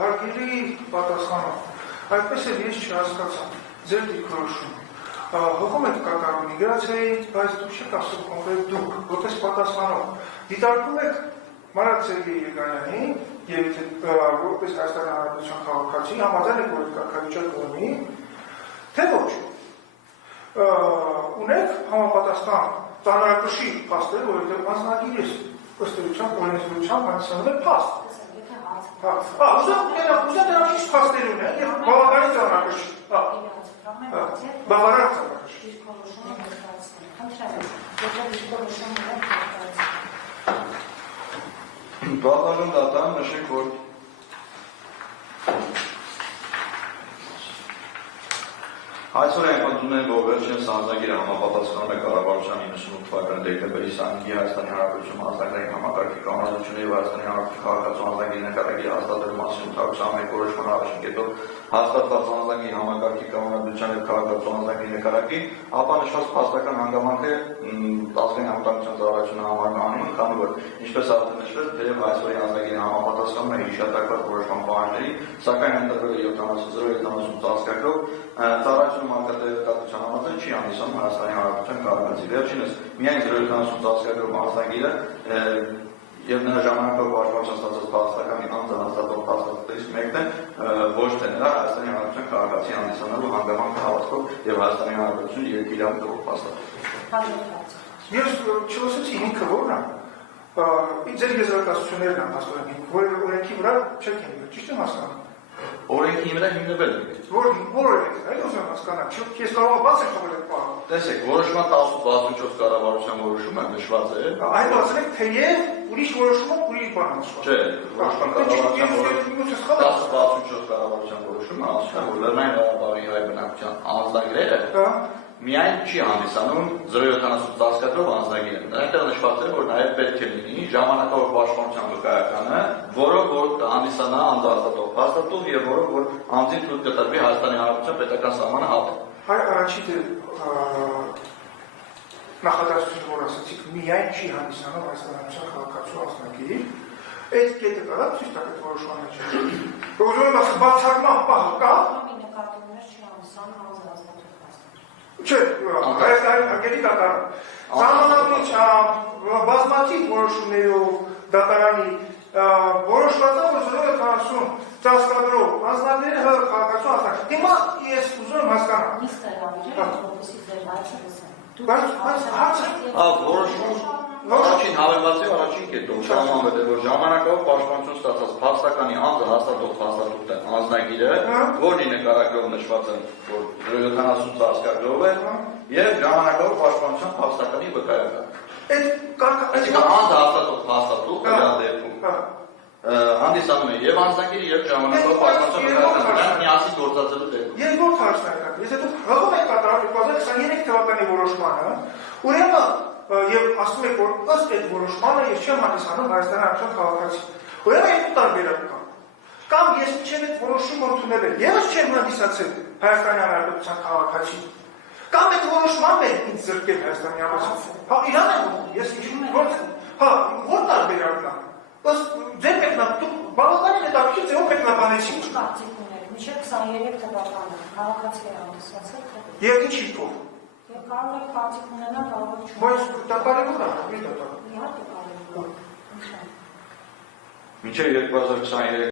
Հարգելի պատասխանող, այդպես էլ ես չհասկացա ձեր դիրքորոշումը։ Հողում եք կատարում միգրացիայի, բայց դուք չեք ասում կոնկրետ դուք, որպես պատասխանող, դիտարկում եք Մարատ Սերգեյ Եգանյանին եւ որպես Հայաստանի Հանրապետության քաղաքացի, համաձայն եք, որ կարգավիճակ ունի, թե ոչ։ Ունեք համապատասխան ծանրակշիռ փաստեր, որովհետեւ մասնագիր ես ըստ էության օրենսդրությամբ հանդիսանում է փաստ։ Ուզում դրանք ճիշտ փաստեր ունեն եւ բավականին ծանրակշիռ։ Բավարար ծանրակշիռ։ Բավարար դատան նշեք, որ այսօր այնպատումներ, որ վերջինս անձնագիրը համապատասխանում է կառավարության 98 թվականի դեկտեմբերի 25-ի Հայաստանի Հանրապետություն անձնագրային համակարգի կանոնադրությունը եւ Հայաստանի Հանրապետության քաղաքացու անձնագրի նկատելի հաստատելու մասին 821 որոշման առաջին կետով հաստատված անձնագրի համակարգի կանոնադրության եւ քաղաքացու անձնագրի նկատելի, ապա նշված փաստական հանգամանքը ազգային անվտանգության ծառայությունը համարում քանի որ ինչպես արդեն նշվել, թեև այսօրի անձնագրի համապատասխանում է հիշատակված որոշման պահանջների, սակայն ընդդրվել է 70-070 ծածկագրով ծառայությունը մարգարտեվետատության համաձայն չի հանդիսանում Հայաստանի Հանրապետության քաղաքացի։ Վերջինս միայն 070 ծածկագրով անձնագիրը եւ նրա ժամանակով պաշտպանության ստացած փաստականի անձը հաստատող փաստաթղթերից մեկն է ոչ թե նրա Հայաստանի Հանրապետության քաղաքացի հանդիսանալու հանգամանք հավաստով եւ Հայաստանի Հանրապետություն երկիրան տվող փաստաթղթ։ Ես չլսեցի ինքը որն է։ Ձեր եզրակացություններն են հասկանում, որ օրենքի վրա չեք հիմնել, ճիշտ եմ հասկանում։ Օրենքի վրա հիմնվել է։ Որ օրենքն է, այլ ուզում հասկանալ, ես կարող բաց եմ խորել այդ պահը։ Տեսեք, որոշման 1864 կառավարության որոշումը նշված է։ Այդ ասենք թեև ուրիշ որոշումը ուրիշ բան նշված։ Չէ, որոշման կառավարության որոշումը 1864 կառավարության որոշումը ասում է, որ Լեռնային Ղարաբաղի հայ բնակչության անձնագրերը միայն չի հանդիսանում 070 ծածկագրով անձնագիրը։ Այնտեղ նշված է, որ նաև պետք է լինի ժամանակավոր պաշտպանության վկայականը, որով որ հանդիսանա անձը հաստատող փաստաթուղթ եւ որով որ անձին թույլ կտրվի Հայաստանի Հանրապետության պետական սահմանը հատել։ Հայ առաջին նախադասությունը, որ ասացիք, միայն չի հանդիսանում Հայաստանի Հանրապետության քաղաքացու անձնագիր, այդ կետը կարա ցույց տալ այդ որոշմանը չէ։ Ուզում եմ ասել, բացառման պահ կա։ Չէ, Հայաստանի հարգելի դատարան, սահմանադրությամբ, բազմաթիվ որոշումներով դատարանի որոշված է, որ 070 ծածկագրով անձնագրերը քաղաքացու անձնագիր։ Հիմա ես ուզում եմ հասկանալ։ Առաջին հավելվածի առաջին կետով ժամանակ է, որ ժամանակով պաշտպանություն ստացած փաստականի անձը հաստատող փաստաթուղթը անձնագիրը, որի նկարագրով նշված է, որ 070 ծածկագրով է, եւ ժամանակավոր պաշտպանության փաստականի վկայական։ Այդ անձը հաստատող փաստաթուղթը դա դեպքում հանդիսանում է եւ անձնագիրը եւ ժամանակավոր պաշտպանության վկայականը միասին գործածելու դեպքում։ Ես ոչ հարցնական, ես հետո հղում եք կատարել 2023 թվականի որոշմանը, ուրեմն եւ ասում եք, որ ըստ այդ որոշմանը ես չեմ հանդիսանում Հայաստանի Հանրապետության քաղաքացի։ Ուրեմն այդ տարբերակ կա։ Կամ ես չեմ այդ որոշումը ընդունել եմ, եւս չեմ հանդիսացել Հայաստանի Հանրապետության քաղաքացի։ Կամ այդ որոշման է ինձ զրկել Հայաստանի Հանրապետության։ Հա, իրան եմ ուզում, ես ինչ որ որ տարբերակն է։ Ըստ ձեր մեկնաբանություն բավականին հետաքրքիր ձեւով մեկնաբանեցիք։ Ինչ կարծիք ունեք, մինչև 23 թվականը քաղաքացի է հանդիսացել։ Եվ ինչի՞ փոխ։ Կարող եք կարծիք ունենալ, կարող եք չունենալ։ Բայց դա կարևոր է, Իհարկե կարևոր է։ Մինչև 2023